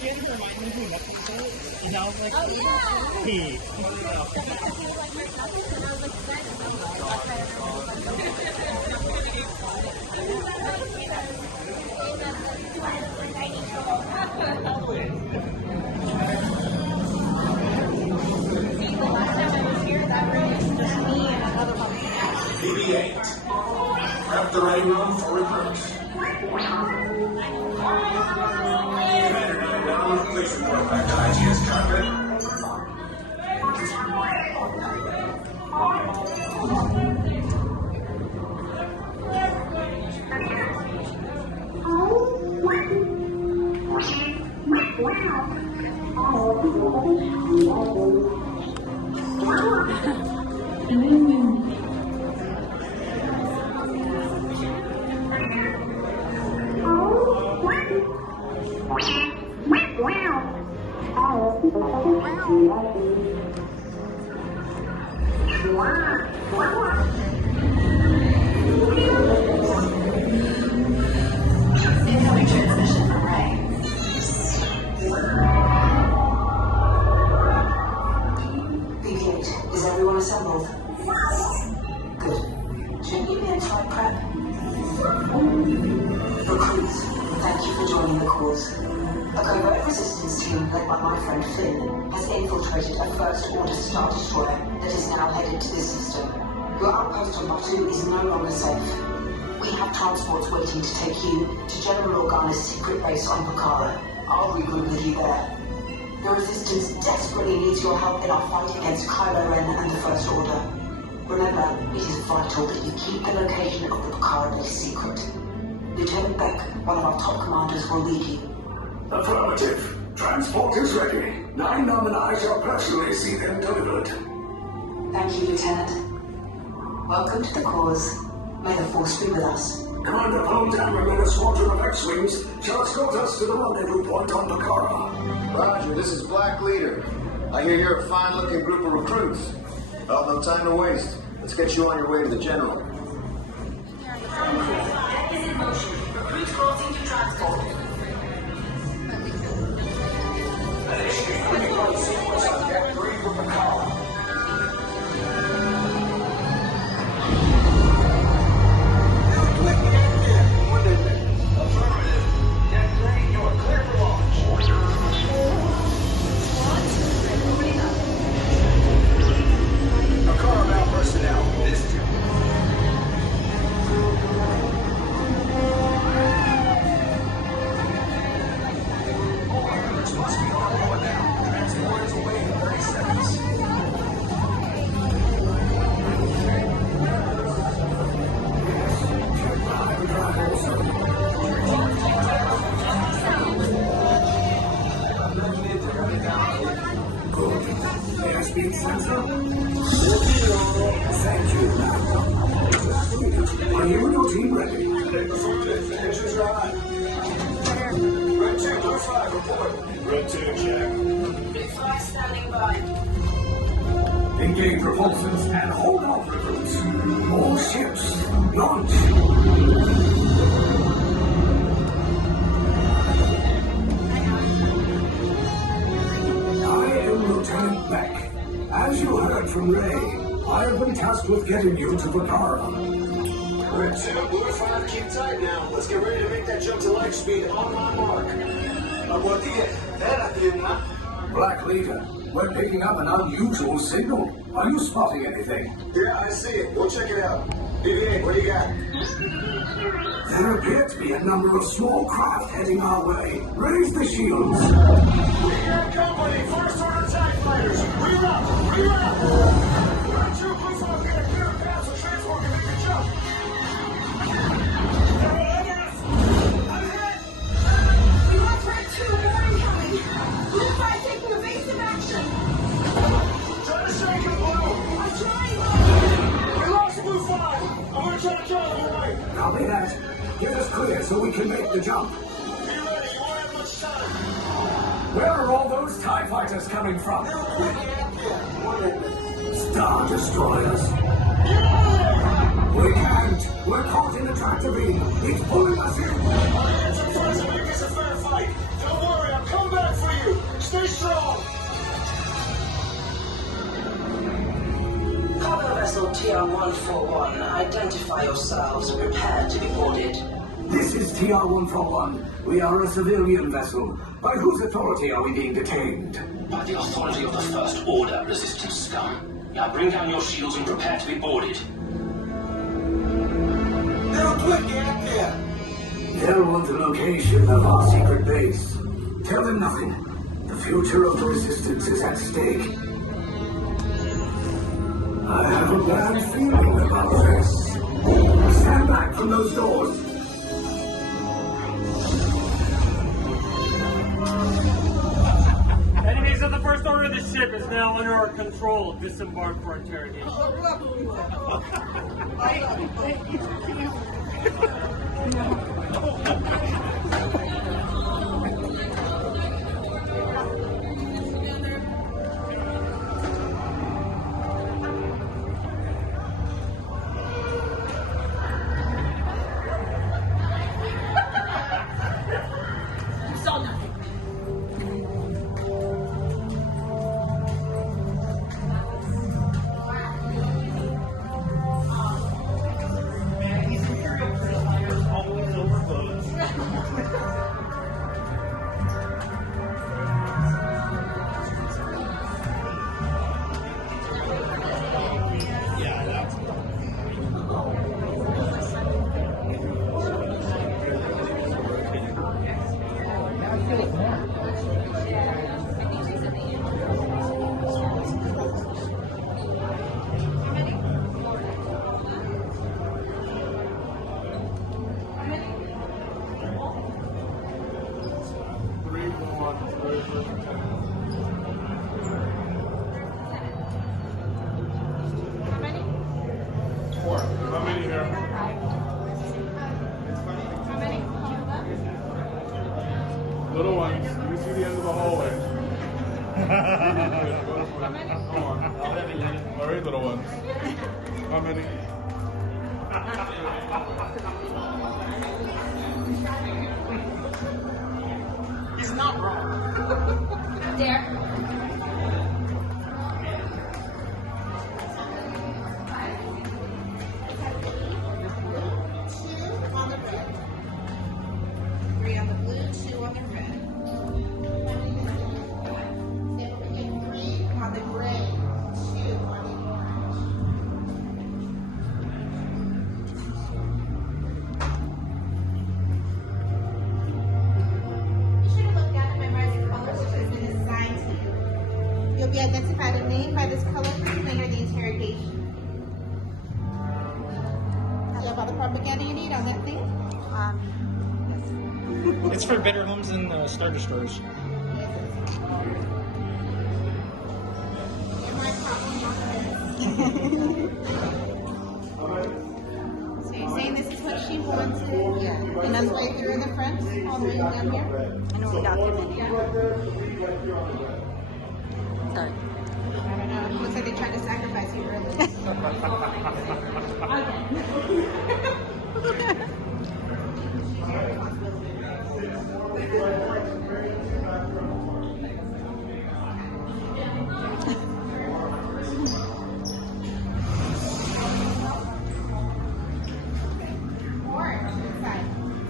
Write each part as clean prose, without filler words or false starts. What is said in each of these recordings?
Kid reminds me of Mexico. And I was like, oh yeah! He. BB-8. Prep the ready room for recruits. Commander 9-1, please report back to IGS cockpit. Is everyone assembled? Good. Shouldn't you be in flight prep? Recruits, thank you for joining the cause. A covert resistance team led by my friend Finn has infiltrated a First-Order Star Destroyer that is now headed to this system. Your outpost on Batu is no longer safe. We have transports waiting to take you to General Organa's secret base on Bukhara. I'll regroup with you there. The Resistance desperately needs your help in our fight against Kylo Ren and the First Order. Remember, it is vital that you keep the location of the Bukhara base secret. Lieutenant Beck, one of our top commanders, will lead you. Affirmative. Transport is ready. 9-1 and I shall personally see them delivered. Thank you, Lieutenant. Welcome to the cause. May the Force be with us. Commander Pontam and a squadron of X-Wings shall escort us to the rendezvous point on Bukhara. Roger, this is Black Leader. I hear you're a fine-looking group of recruits. Well, no time to waste. Let's get you on your way to the General. That is in motion. Recruits crossing to transport. Initiate sequence on Deck 3 for Bukhara. Airspeed sensor? Thank you. Are you and your team ready? Engines are on. Red 2, Blue 5, report. Red 2, check. Blue 5 standing by. Engage propulsors and hold off recruits. All ships, launch. Lieutenant Beck. As you heard from Ray, I have been tasked with getting you to Bukhara. Red 2, Blue 5, keep tight now. Let's get ready to make that jump to light speed on my mark. Black Leader, we're picking up an unusual signal. Are you spotting anything? Yeah, I see it. We'll check it out. BB-8, what do you got? There appear to be a number of small craft heading our way. Raise the shields. We got company. First Order TIE fighters. Reroute! Reroute! Red 2, Blue 5, get a clear path so transport can make the jump. I'm hit! We lost Red 2. More incoming. Blue 5 taking evasive action. Try to shake it, Blue. I'm trying. We lost Blue 5. I'm gonna try to draw them away. Copy that. Get us clear so we can make the jump. Be ready. You won't have much time. Where are all those TIE fighters coming from? Star Destroyers. We can't. We're caught in a tractor beam. It's pulling us in. Our hands are first to make this a fair fight. Don't worry, I'll come back vessel TR-141. Identify yourselves and prepare to be boarded. This is TR-141. We are a civilian vessel. By whose authority are we being detained? By the authority of the First Order, Resistance scum. Now bring down your shields and prepare to be boarded. Little quick, get up there. They'll want the location of our secret base. Tell them nothing. The future of the Resistance is at stake. I have a bad feeling about this. Stand back from those doors. Enemies of the First Order, the ship is now under our control. Disembark for interrogation. How many here? Little ones, you see the end of the hallway. Come on. All right, little ones. How many? He's not wrong. There. Three on the blue, 2 on the red. Then 3 on the gray, 2 on the orange. You should have looked down and memorized the colors which has been assigned to you. You'll be identified and named by this color later the interrogation. Do you have all the propaganda you need on that thing? It's for better homes and Star Destroyers. Am I problem on So you're saying this is what she wanted? Yeah. And that's right through in the front, all the way down here? I know we documented. Yeah. Sorry. I don't know. It looks like they tried to sacrifice you early. Orange inside.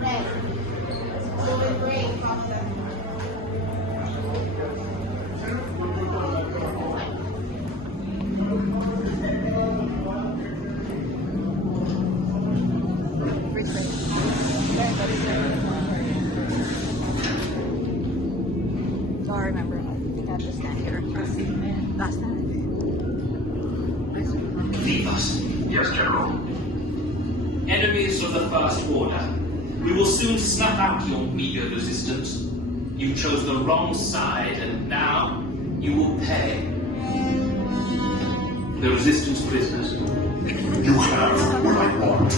Red. Blue and gray off the. So I remember. I think I have to stand here. Last time. Leave us. Yes, General. Enemies of the First Order, we will soon snuff out your meager resistance. You chose the wrong side, and now you will pay. The Resistance prisoners. You have what I want.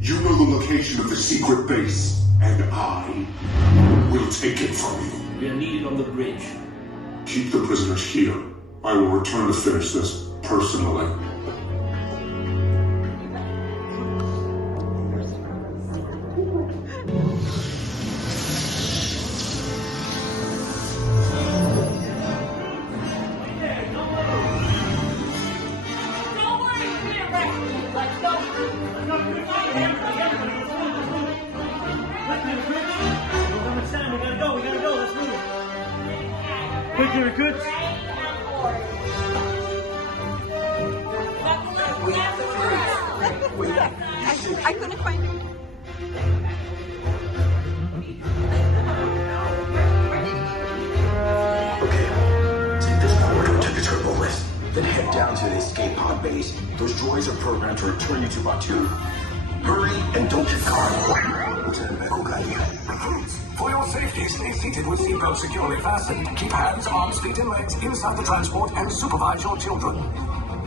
You know the location of the secret base, and I will take it from you. We are needed on the bridge. Keep the prisoners here. I will return to finish this personally. Quickly, recruits! I couldn't find it. Okay. Take this corridor to the turbo lift. Then head down to the escape pod base. Those droids are programmed to return you to Batu. Hurry and don't get caught. For your safety, stay seated with seatbelts securely fastened. Keep hands, arms, feet, and legs inside the transport and supervise your children.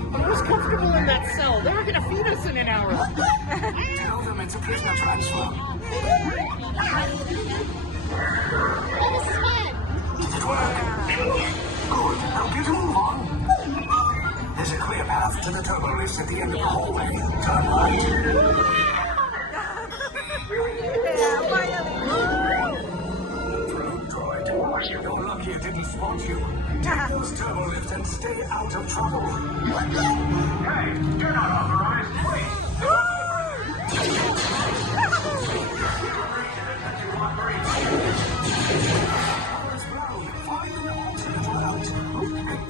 Who's comfortable in that cell? They were gonna feed us in an hour. Tell them it's a prisoner transfer. Did it work? Good. Help you to move on. There's a clear path to the turbo lifts at the end of the hallway. Turn right. Droid, you're lucky it didn't spot you. Take those turbo lifts and stay out of trouble. Hey, you're not authorized. Wait.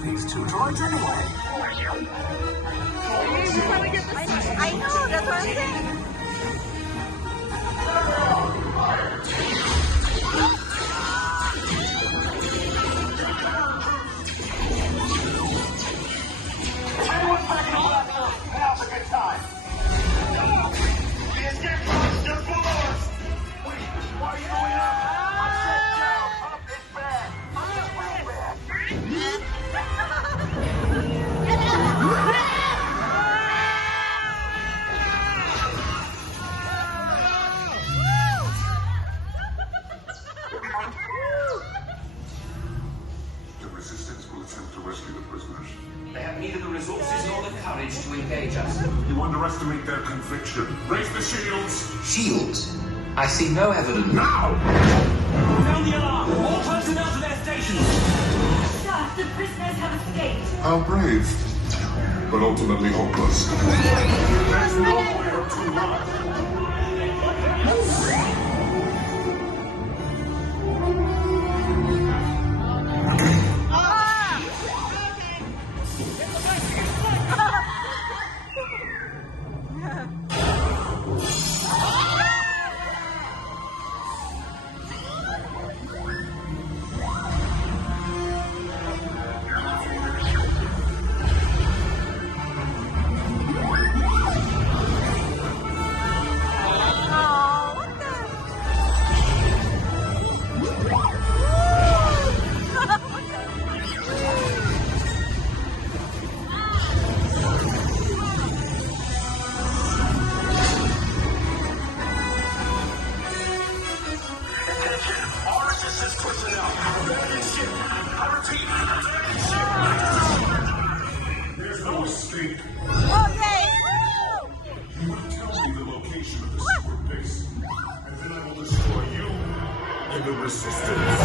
These two droids anyway. I know, that's what I'm saying. Everyone's back in the platform. Now's a good time. The escape pod's just below us. Wait, why are you going up? I said down. Up is bad. Up is real bad. The resistance will attempt to rescue the prisoners. They have neither the resources nor the courage to engage us. You underestimate their conviction. Raise the shields! Shields? I see no evidence. Now! Sound the alarm! All personnel to their stations! Sir, the prisoners have escaped. How brave, but ultimately hopeless. There's nowhere to run. There's no escape. Okay. You will tell me the location of the secret base, and then I will destroy you and the resistance.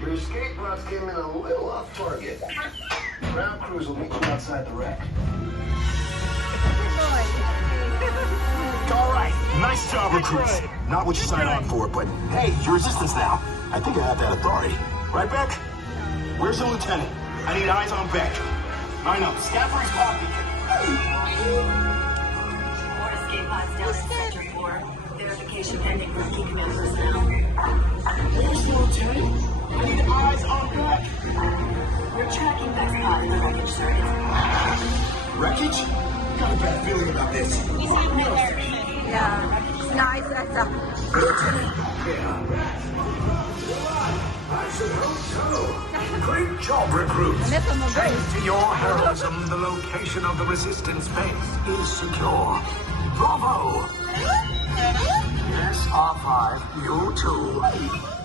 Your escape pods came in a little off target. Ground crews will meet you outside the wreck. All right, nice job, recruits. Not what you signed on for, but hey, you're resistance now. I think I have that authority. Right, Beck? Where's the lieutenant? I need eyes on Beck. I know, scout for his pod beacon. More escape pods down in Sector 4. Verification pending for keeping your personnel. Where's the lieutenant? I need eyes on Beck. We're tracking Beck's pod in the wreckage, sir. Wreckage? Got a bad feeling about this. Yeah. Nice. That's a. I should hope so. Great job, recruits. Thanks to your heroism, the location of the resistance base is secure. Bravo! Yes, R5, you too.